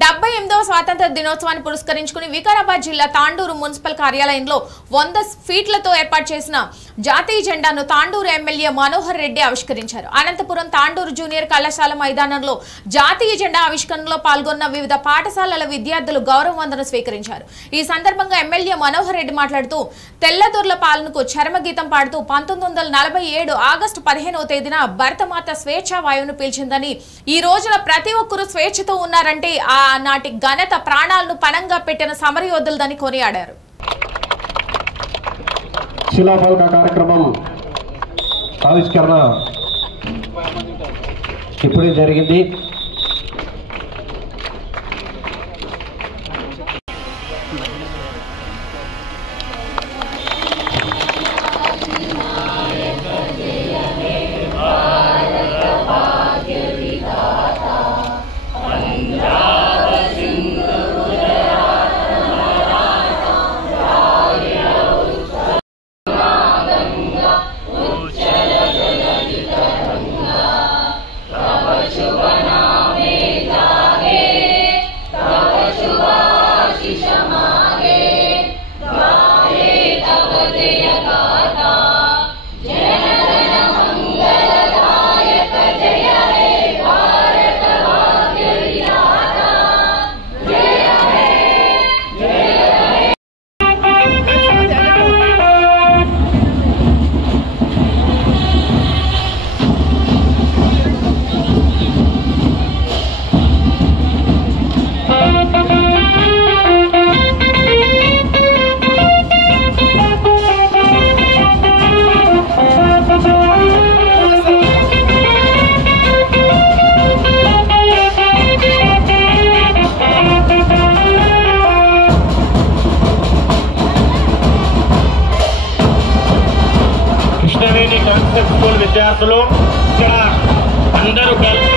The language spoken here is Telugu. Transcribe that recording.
78వ స్వాతంత్ర దినోత్సవాన్ని పురస్కరించుకుని వికారాబాద్ జిల్లా తాండూరు మున్సిపల్ కార్యాలయంలో 100 ఫీట్లతో ఏర్పాటు చేసిన జాతీయ జెండాను తాండూరు ఎమ్మెల్యే మనోహర్ రెడ్డి ఆవిష్కరించారు. అనంతపురం తాండూరు జూనియర్ కళాశాల మైదానంలో జాతీయ జెండా ఆవిష్కరణలో పాల్గొన్న వివిధ పాఠశాలల విద్యార్థులు గౌరవ వందనం స్వీకరించారు. ఈ సందర్భంగా ఎమ్మెల్యే మనోహర్ రెడ్డి మాట్లాడుతూ తెల్లదొర్ల పాలనకు చరమగీతం పాడుతూ 1947 ఆగస్టు 15వ తేదీన భరతమాత స్వేచ్ఛా వాయువును పీల్చిందని, ఈ రోజున ప్రతి ఒక్కరూ స్వేచ్ఛతో ఉన్నారంటే ఆనాటి ఘనత ప్రాణాలను పణంగా పెట్టిన సమరయోధులదని కొనియాడారు. శిలాఫలక కార్యక్రమం ఆవిష్కరణ ఇప్పుడే జరిగింది. కృష్ణవేణి కాన్సెప్ట్ స్కూల్ విద్యార్థులు ఇక్కడ అందరూ కలిసి